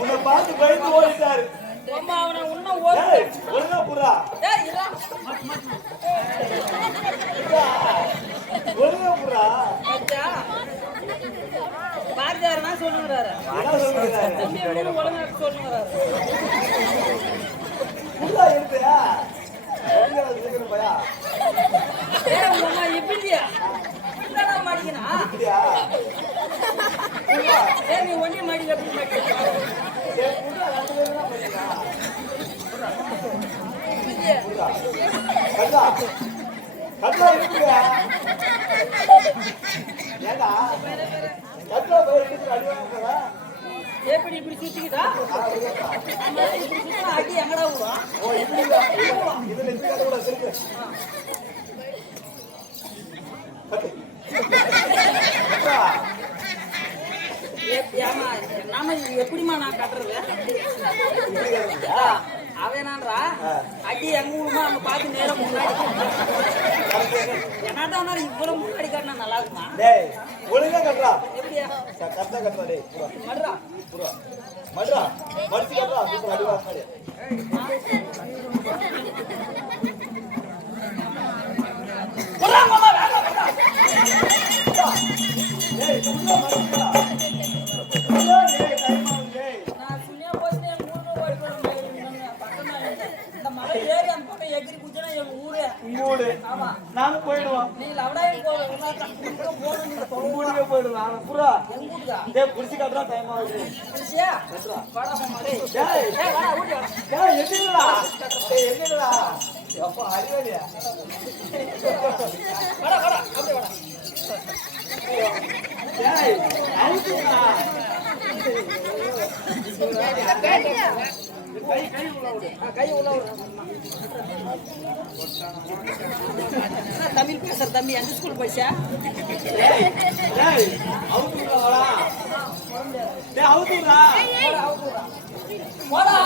உன்னை பார்த்து பயந்து ஓடிட்டாரு. அவனை இன்னும் ஓடி ஒழுங்கா புறா ஒழுங்கா புறா பாரதியாரனா சொல்லுங்கிறாரு ஒழுங்கா சொல்லுங்கிறாரு புறா இருப்பியா பயா எப்படியா மாடிக்கணா நீ ஒண்டி மாடி எப்படி மாட்டிக்க எப்படி இப்படி சுத்திக்கிட்டா அடி எங்கடா நாம எப்படிமா நான் கட்டுறது அவனான்றா அடி எங்க ஊருமா அங்க பார்த்து நேரம் முன்னாடி என்னடா இவ்வளவு முன்னாடி காட்டினா நல்லா இருக்குமா ஒழுங்கா கட்டுறா எப்படியா கரெக்டா கட்டுறா டேய் மடுறா மடுறா மடிச்சு கட்டுறா சூப்பர் அடி வாங்க போடா மாமா டேய் சும்மா மடிடா நான் சுனியா போயிட்டே மூணு ஓடி பக்கமா இந்த மலை ஏறி அந்த பக்கம் எகிரி குதினா எங்க ஊரு ஆமா நாங்க போய்டுவோம் நீ லவடாய் போறோம் நீங்க ஊருக்கு போய்டுவாங்க புறா எங்க ஊருடா டேய் புடிச்சு கட்டுறா டைம் ஆகுது புடிச்சியா வாடா மாமாடே டேய் வாடா ஓடி வா டேய் எங்கடா டேய் எங்கடா அப்பா அறிவலியா வாடா அப்படியே வாடா டேய் அவுத்துடா கை உள்ள விடு தமிழ் பேசுற தம்பி எந்த ஸ்கூல் போயிச்சா டேய் அவுத்துடா வாடா டேய் அவுத்துடா வாடா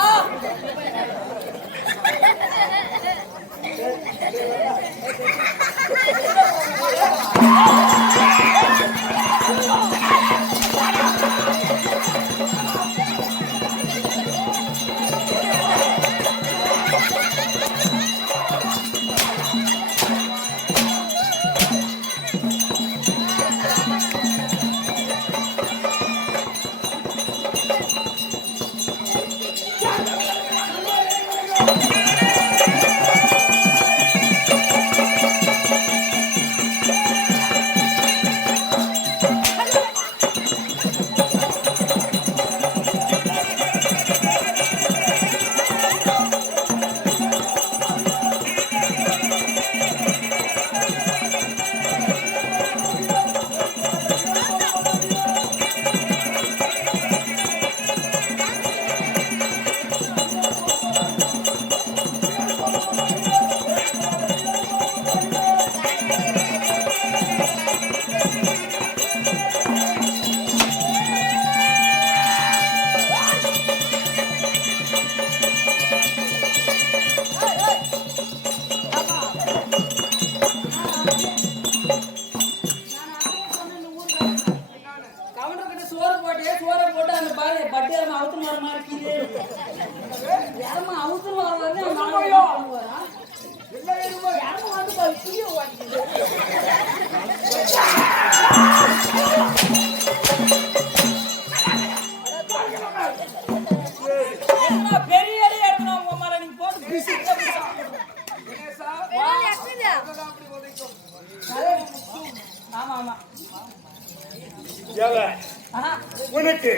உனக்கு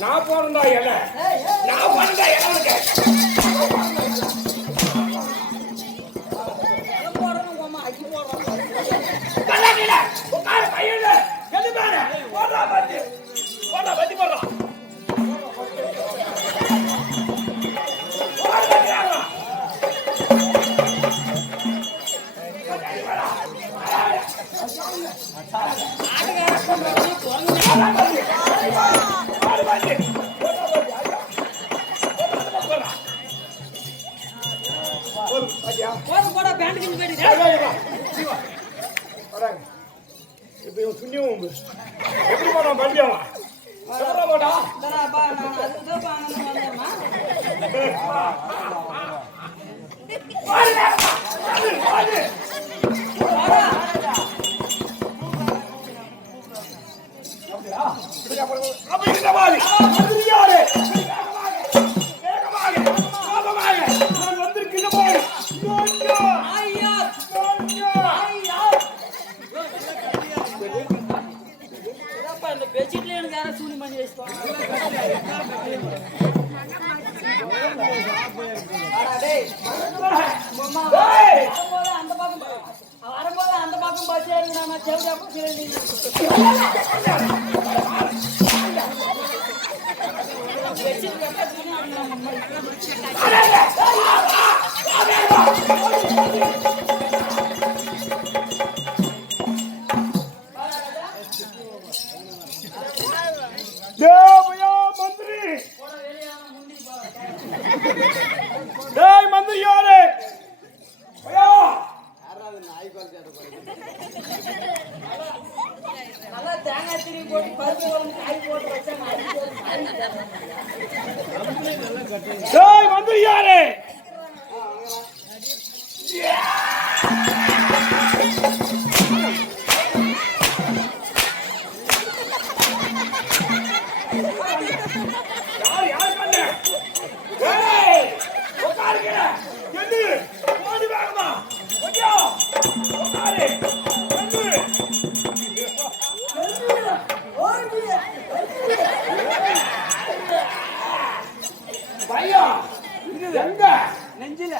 நான் போறதா இலை நான் போறதா இலை எவ்வளவு போட்டா தராப்பா நான் அதுதான் வாங்கணும் வந்தேம்மா அப்ப இந்த மாதிரி மந்திரியாரே வேகமாக நான் வந்திருக்கின்ற போது ஐயா இந்த பெட்ஷீட்ல எனக்கு யாரும் சூனி பண்ணி வச்சுக்கோங்க வரும்போது அந்த பக்கம் பஸ் ஏறி நான் செவடியா மந்திரியாரே நல்லா தேங்காய் திரும்பி போட்டு பருப்பு காய் போட்டு வச்சா மந்திரியாரே நெஞ்சில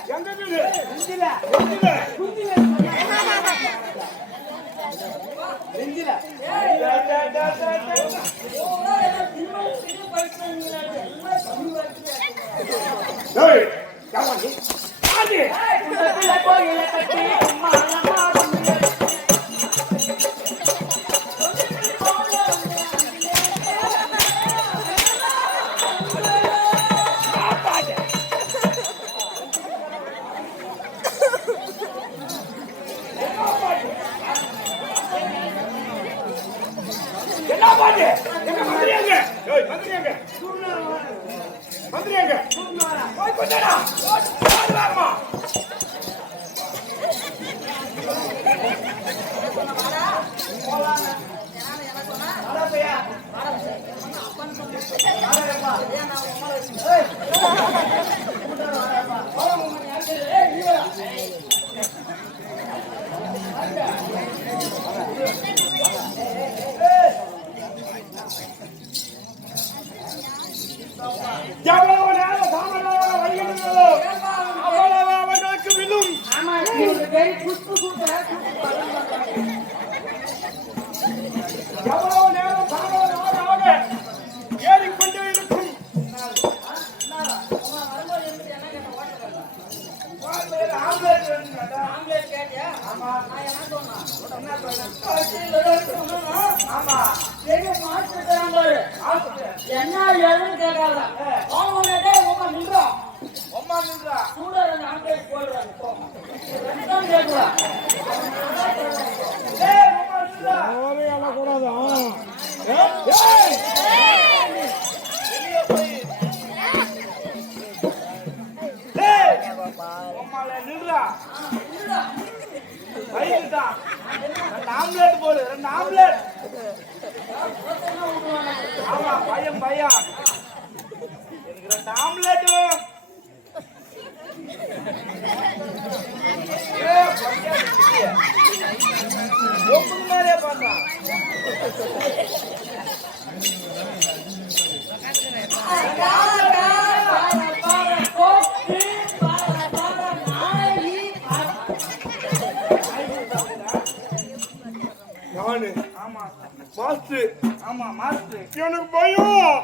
என்ன ஏதுன்னு கேட்காத ஆம்லேட் போடு 2 ஆம்லேட் ஆமா பையன் எனக்கு 2 ஆம்லேட் ஓப்பன் மாதிரியே பண்றான் ஆமா மாஸ்டர் ஆமா மாஸ்டர் எனக்கு பயம்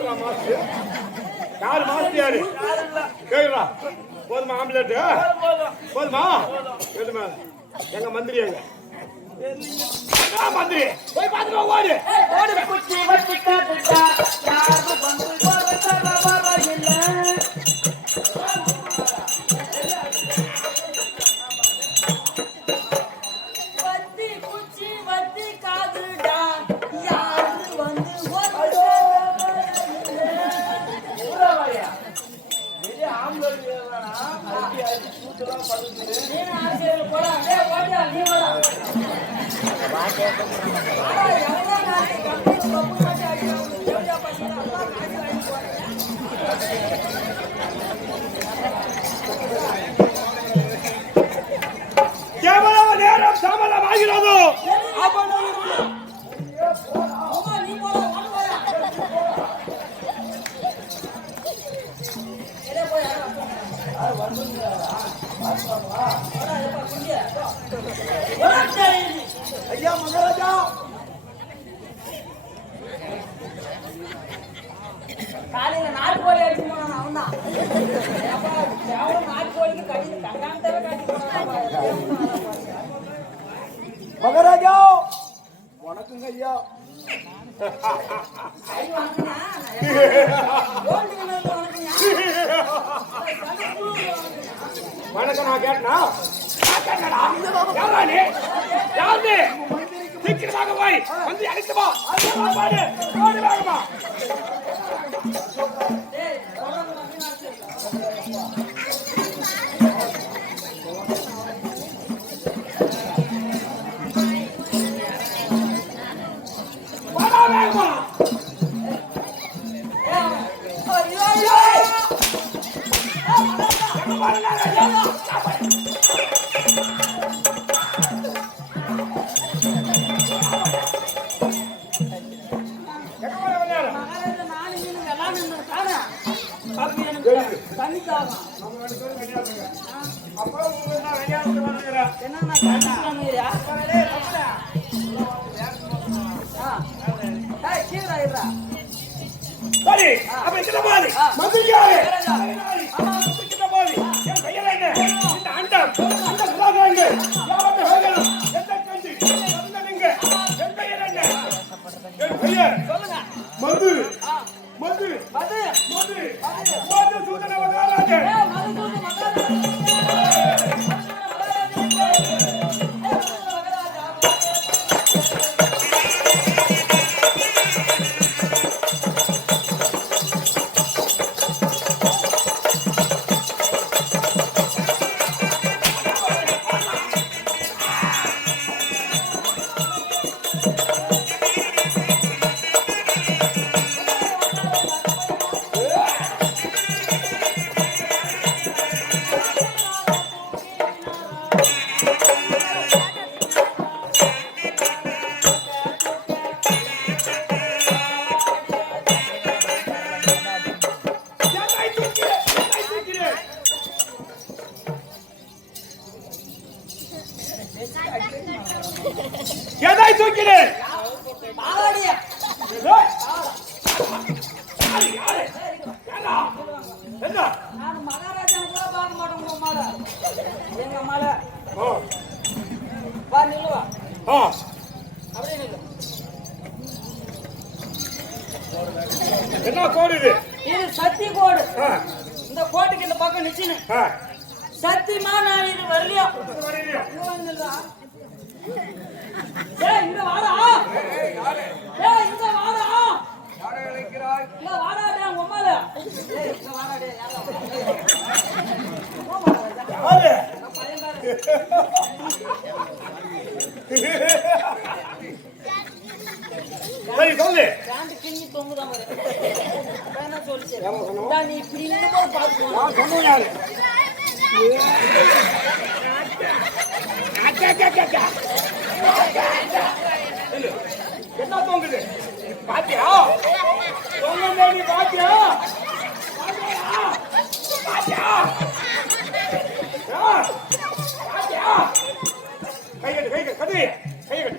யாரா மாஸ்டர்? யாரு மாஸ்டர் யாரு? கேக்குறா? போதுமா ஆம்புலன்ட்? போதுமா? எதுமா? எங்க மந்திரி எங்க? மந்திரி போய் பாத்துட்டு ஓடு. ஓடு குச்சி வச்சிட்டா குட்டா யாரு வந்து வரல வத்தி குச்சி வத்தி காதுடா யாரு வந்து வரல ஊரவாயா வெளிய ஆம்பளை வேணா அடி அடி சூத்துலாம் படுது நீ ஆசிரியர் போடா டேய் ஓடியா நீ வாடா வாடா எவனா நான் கம்பெனி கப்பு மாட்டி அடிச்சு ஏடியா பசங்க அப்புறம் காசு வாங்கி போறேன் எவ்வளவு நேரம் தாமதம் ஆகிறதோ அம்மா நீ போடா வாடா வாடா எடே போய் யாரா வந்துங்கடா வாடா எப்ப குண்டியா வாடா ஐயா மகாராஜா காலையில நாட்டுக்கோழி அடிச்சு போனான் அவன் தான் நாட்டுக்கோழிக்கு கடி கங்காமத்தவே கட்டி போனான் மகாராஜா வணக்கங்க ஐயா கை வாங்கினா வணக்கம் நான் கேட்டனா யாரு சீக்கிரமாக போய் வந்து அழைத்து வா பாடு ஓடி வாங்கம்மா வாடா வேகமா தண்ணி தாகம் என்னன்னா கீழே சரி அப்ப இந்த மாதிரி மந்திரியாரே இந்த மாதிரி என் கையில என்ன இந்த அண்டம் இந்த சுதாகரங்க யாவத்தை ஹோகலாம் எந்த கண்டி எந்த நீங்க என் கையில என்ன என் பெயர் சொல்லுங்க மது மது மது மது மது சூதன வகாராஜே எதை தூக்கினேன் பாவாடியா என்ன நான் மகாராஜா கூட பார்க்க மாட்டேன் உங்க மாலை எங்க மாலை வா நில்லுவா அப்படியே நில்லு என்ன கோடு இது இது சத்தி கோடு இந்த கோட்டுக்கு இந்த பக்கம் நிச்சுன்னு சத்தியமா நான் இது வரலையா இங்க வாடா இங்க வாடா இல்ல வாடா உங்க அம்மால இங்க வாடா யாரு சரி சொல்லு பேண்ட் கிஞ்சி தொங்குதான் என்ன சொல்லிச்சு நீ இப்படி போது பாத்துக்கோ நான் சொன்னேன் யாரு என்ன தோங்குது பாத்தியா தொங்க நீ பாத்தியா பாத்தியா பாத்தியா கை கட்டு கை கட்டு கட்டு கை கட்டு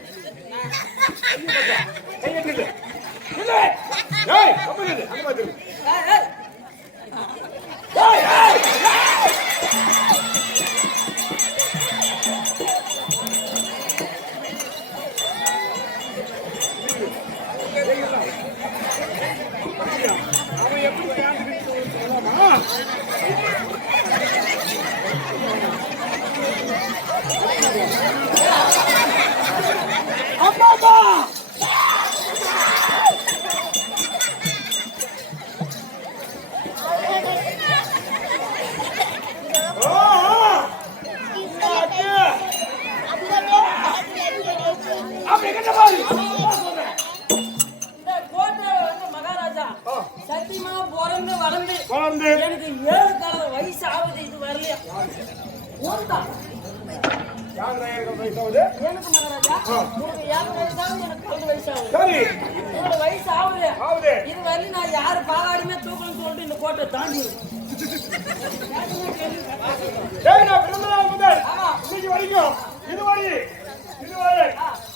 கை கட்டு இல்ல ஏய் அப்படி இல்ல அந்த மாதிரி சத்தியமா பிறந்து வளர்ந்து வளர்ந்து எனக்கு 7 கால வயசு ஆகுது இது வரலையா ஒருதான் யாருக்கு வயசாகுது? எனக்கு மகாராஜா உங்களுக்கு 7 வயசாகுது எனக்கு 12 வயசாகுது சரி 7 வயசு ஆகுது ஆகுது. இது வரலையும் நான் யாரு பாலாடியுமே தூக்கணும்னு சொல்லிட்டு இந்த கோட்டை தாண்டி ஏய், நான் பிறந்த நாள் முதல் ஆமா. இன்னைக்கு வரைக்கும் இதுவரை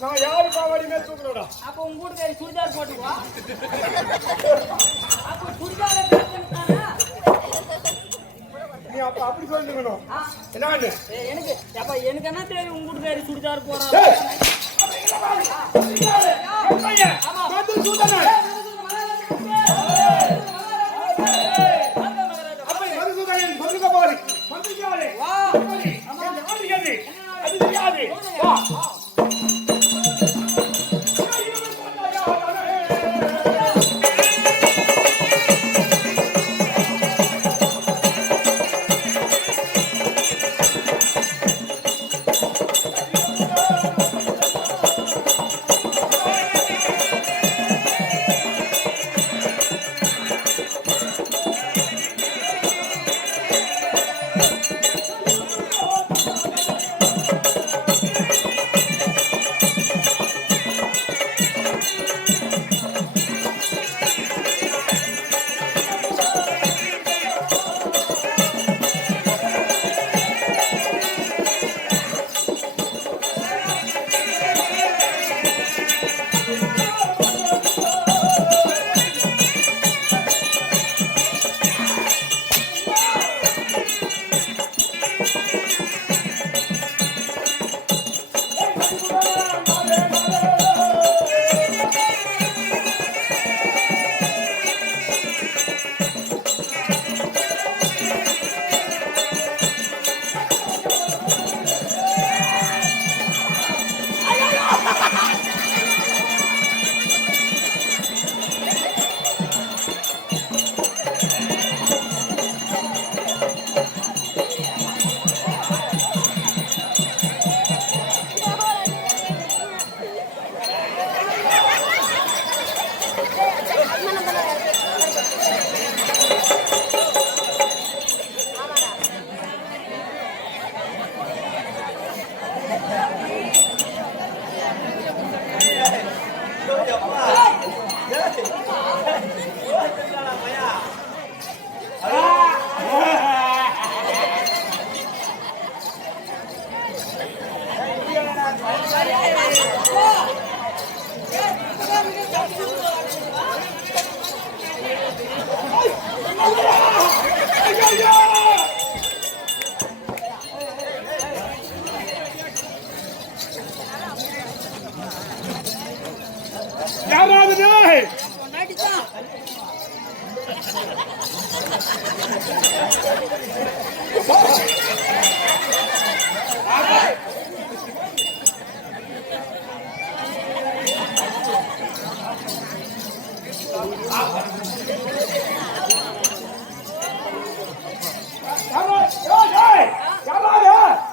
நான் யாரு பாவாடியுமே தூக்கலடா. அப்ப உங்க வீட்டுக்காரி சுடிதார் போட்டுக்குவா அப்ப சுடிதார பேசுறானே நீ அப்ப அப்படி சொல்லிக்கணும். என்னன்னு எனக்கு அப்ப எனக்கு என்ன தெரியும் உங்க வீட்டுக்காரி சுடிதார் போறா ஏய், அப்ப என்ன பாரு? பையன் வந்து சூதனா அப்ப மருதுகன் மருதுக பாரு மந்திரியாரே வா அது யாரு அது தெரியாது வா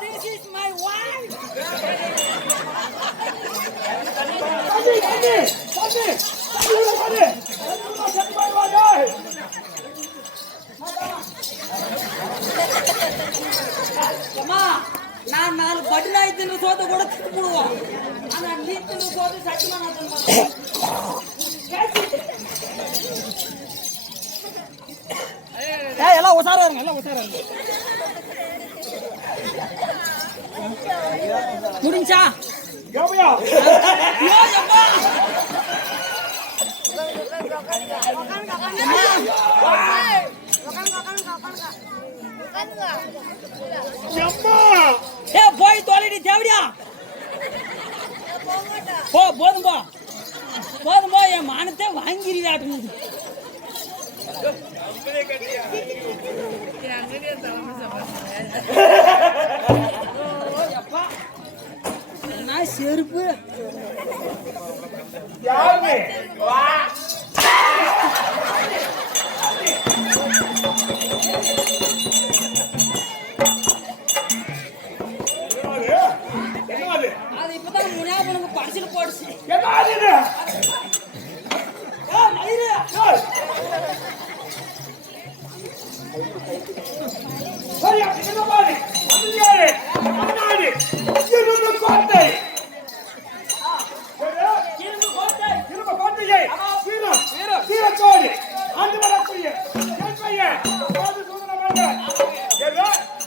This is my wife. அம்மா நான் 4 பட்டிலாய் தின்னு சோத்தை கூட திட்டுவோம் ஆனா நீ தின்னு சோத்தை சத்தியமா நான் தின்ன மாட்டேன் எல்லாம் உசாரா இருங்க முடிஞ்சா யோபியா ஐயோ அப்பா ஏ போய் தொலைடி தேவடியா போதும் போ என் மானத்தை வாங்கிடுவாட்டு நான் செருப்பு யாருமே வா அது இப்பதான் முன்னாடி படிச்சுட்டு போடுச்சு என்ன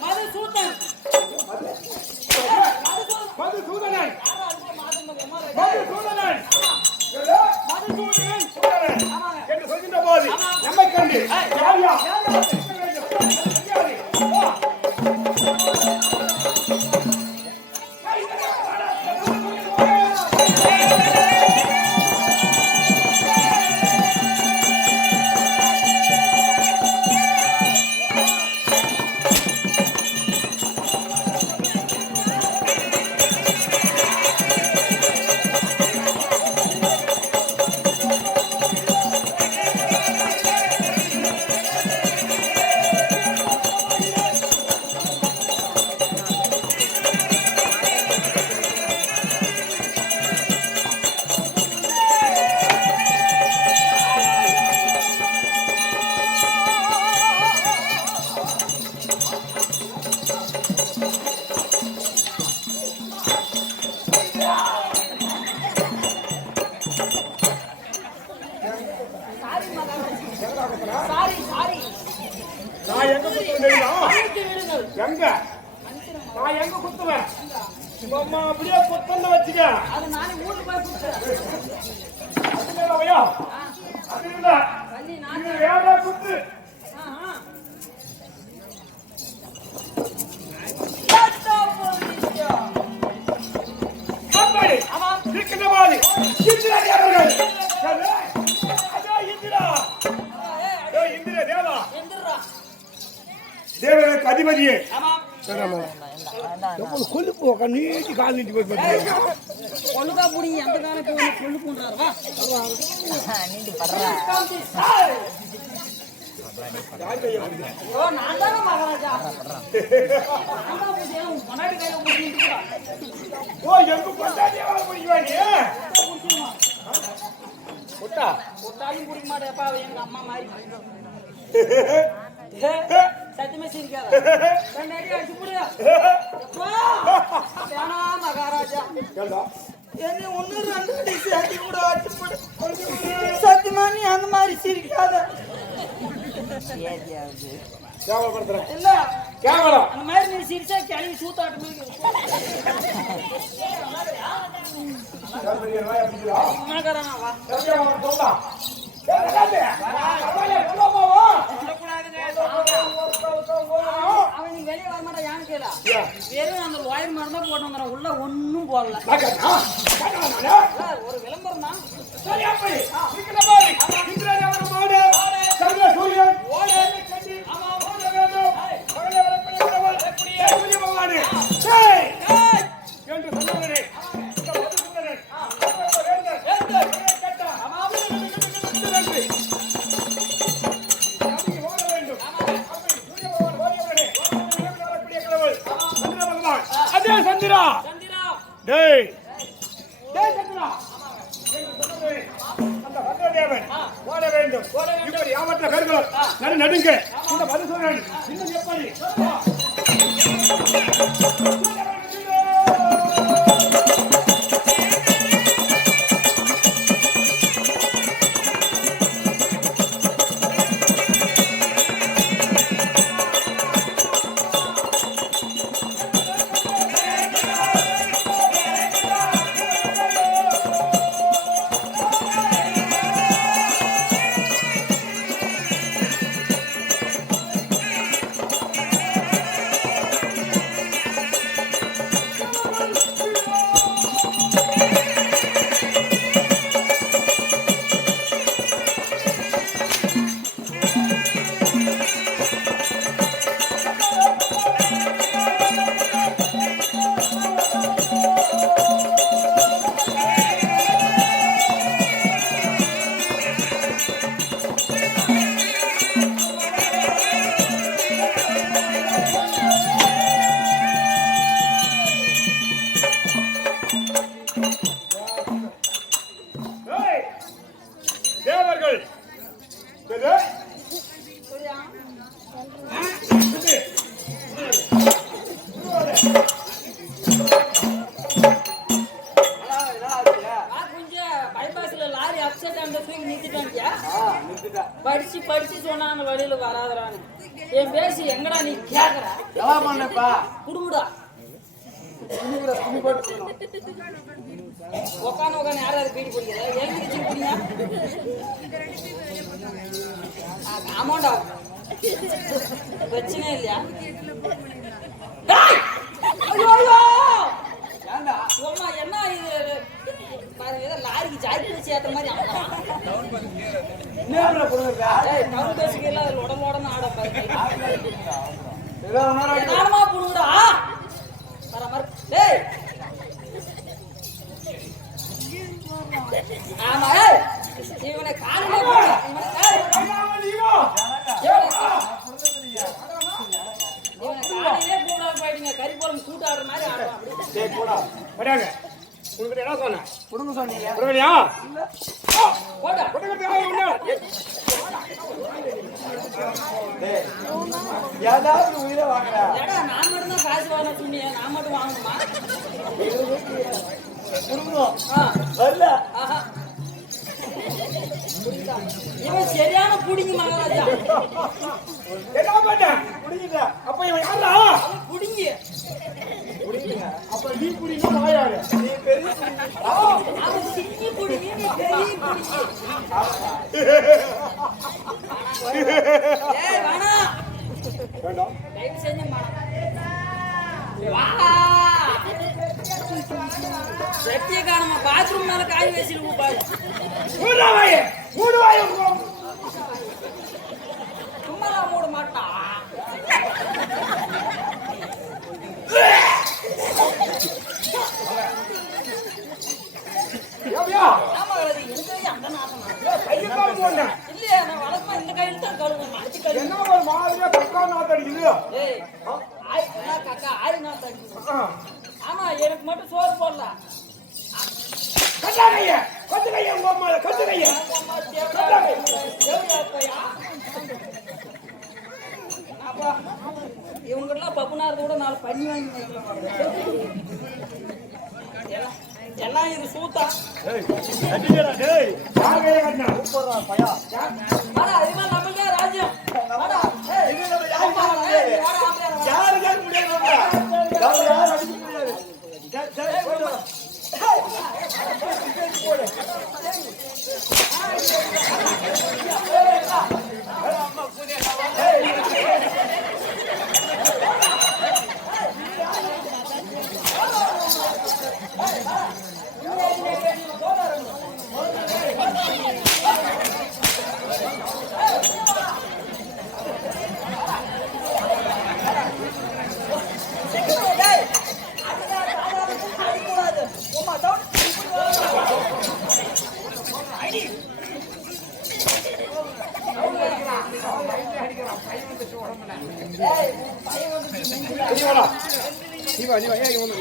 மதுசூதன் மதுசூதனன் என்று சொல்கின்ற போது நம்மை கண்டு யார் யார் நான் எங்க குத்துவேன் எங்க நான் எங்க குத்துவேன் அம்மா அப்படியே குத்தன்னு வச்சுக்க அது நானே ஊருக்கு போய் குத்துறேன் அதுலையா அது இல்ல நீ வேற குத்து அப்படி இருக்கிற மாதிரி இந்திரா தேவர்கள் அதோ இந்திரா இந்திரா தேவா தேவனுக்கு அதிபதியே கொழுப்பு நீட்டி கால் நீட்டி போய் கொழுக்கா புடி எந்த காலத்து கொழுப்புன்றாரா நீண்டி படுறா நான் தானே மகாராஜா முன்னாடி கையில ஓ எங்க கொண்டாடியா முடியுமா நீ கொட்டா கொட்டாயும் குடிக்க மாட்டேப்பா எங்க அம்மா மாதிரி சத்தியமே சிரிக்காத அடிச்சு புடியா வேணா மகாராஜா என்ன ஒண்ணு ரெண்டு அடி சேர்த்து கூட அடிச்சு போடு சத்தியமா நீ அந்த மாதிரி சிரிக்காத கேவலப்படுத்துறேன் இல்ல கேவலம் அந்த மாதிரி நீ சிரிச்சா கிளம்பி சூத்தாட்டு அவன் நீ வெளியே வர மாட்டா யானு கேளா வெறும் அந்த ஒயர் மாதிரி தான் போட்டு உள்ள ஒன்னும் போடல ஒரு விளம்பரம் தான் என்று சொன்னவரே அதே சந்திரா டேய் டேய் சந்திரா அந்த வந்ததேவன் ஓட வேண்டும் இப்படி யாவற்ற பேர்கள் நடுங்க இந்த மதுசூதனன் இன்னும் எப்படி தேவர்கள் படிச்சு சொன்னா போனான்னு வழியில வராதரான்னு என் பேசி எங்கடா நீ கேக்குற எவா பண்ணப்பா குடுமுடா துணி போட்டு உக்காந்து யாராவது பீடி குடிக்கிறா எழுதி குடிங்க ஆமாண்டா பிரச்சனை இல்லையா ஐயோ ஐயோ ஏண்டா உமா என்ன இது பாருங்க ஏதோ லாரிக்கு ஜாக்கெட் வச்சு ஏத்த மாதிரி என்ன கொடுங்க டவுன் பேசிக்கல அது உடம்போடன்னு ஆட பாருங்க ஏதோ உணர நானமா புடுங்கடா வர மாதிரி டேய் ஆமா ஏய் இவனை காலிலே போடு இவனை காலிலே போடாம போயிடுங்க கறி குழம்பு கூட்டு ஆடுற மாதிரி ஆடுவான் டேய் போடா வராங்க உங்களுக்கு என்ன சொன்னேன் கொடுங்க சொன்னீங்க புரியலையா போடா கொடுக்கிறதுக்காக ஒண்ணு டேய் ஏதாவது உயிரை வாங்கடா ஏடா நான் மட்டும் தான் காசு வாங்க சொன்னீங்க நான் மட்டும் வாங்கணுமா கொடுங்க ஆ வரல ஆஹா இவன் சரியான புடிங்கி மகாராஜா என்ன பண்ணேன் குடிங்க அப்ப இவன் யாரா அவன் புடிங்கி குடிங்க அப்ப நீ புடிங்க நாயாரு நீ பெரிய அவன் சிக்கி புடிங்கி நீ பெரிய புடிங்கி ஏய் வேணா வேண்டாம் தயவு செஞ்சு வா சத்திய காணமா பாத்ரூம் மேல காய் வச்சிட்டு பாரு மூணு வாய் சும்மா மூட மாட்டான் ஏவியா ஆமா அது இந்த அந்த நாட்டமா கையெல்லாம் போண்டா இல்லையா நான் வளர்ப்பா இந்த கையில தான் கழுவு மாத்தி கழுவு என்ன ஒரு மாதிரியா கக்கா நாத்து அடிக்குது ஏய் ஆய் காக்கா ஆய் நான் தண்ணி ஆமா எனக்கு மட்டும் சோறு போடல கட்டா கைய கொத்து கைய உங்க அம்மா கொத்து கைய இவங்கெல்லாம் பப்புனார் கூட நாலு பண்ணி வாங்கி வைக்கலாம் எல்லாம் இது சூத்தா அடிங்கடா டேய் யார் கைய கட்டனா சூப்பரா பையா வாடா இதுதான் நம்மளே ராஜ்யம் வாடா ஏய் இது நம்ம யாரு கேட்க முடியாது நம்ம யாரும் அடிக்க முடியாது சரி போடு அடிவாடா நீ வா ஏய் இவன்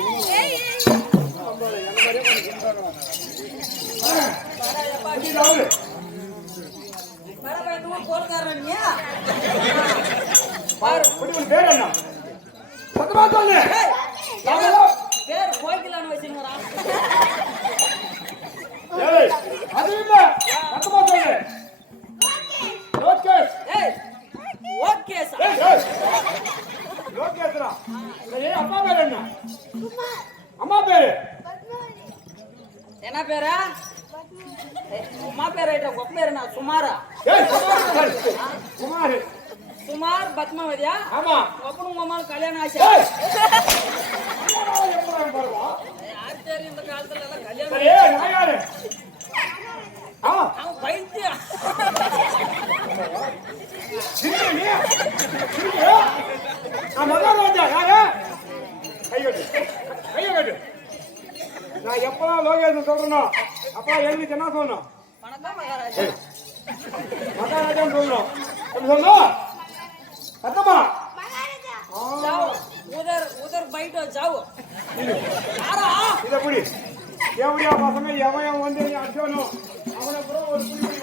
பேர் என்ன சத்தமா சொல்லு பேர் கோயிலான்னு வச்சிருக்கிறான் ஏய் அது இல்ல சத்தமா சொல்லு லோகேஷ் ஏய் ஓகே சார் ஏய் லோகேஷ்ரா ஏய் அப்பா பேர் என்ன அம்மா பேரு என்ன பேரா அம்மா பேர் ஐட்ட கொப்ப பேர் நான் சுமாரா ஏய் குமார் சுமார் பத்மாவதியா ஆமா ஒப்பனும் உங்க அம்மா கல்யாணம் ஆச்சு ஏய் அம்மா எப்பறா பரவா யார் தெரியும் இந்த காலத்துல எல்லாம் கல்யாணம் சரி நான் யாரு அவன் பைத்தியம் சிரிங்க நான் மகாராஜா யாரு கையெட்டு நான் எப்பதான் லோகேஷ் சொல்றேனோ அப்பா எழுதி என்ன சொல்லணும் வணக்கம் மகாராஜா மகாராஜான்னு சொல்லணும் எப்படி சொல்லணும் சத்தமா जाओ उधर उधर बैठो जाओ யாரா இதை புடி எப்படியா பசங்க எவன் வந்து அடிச்சோனும் அவனை கூட ஒரு புடி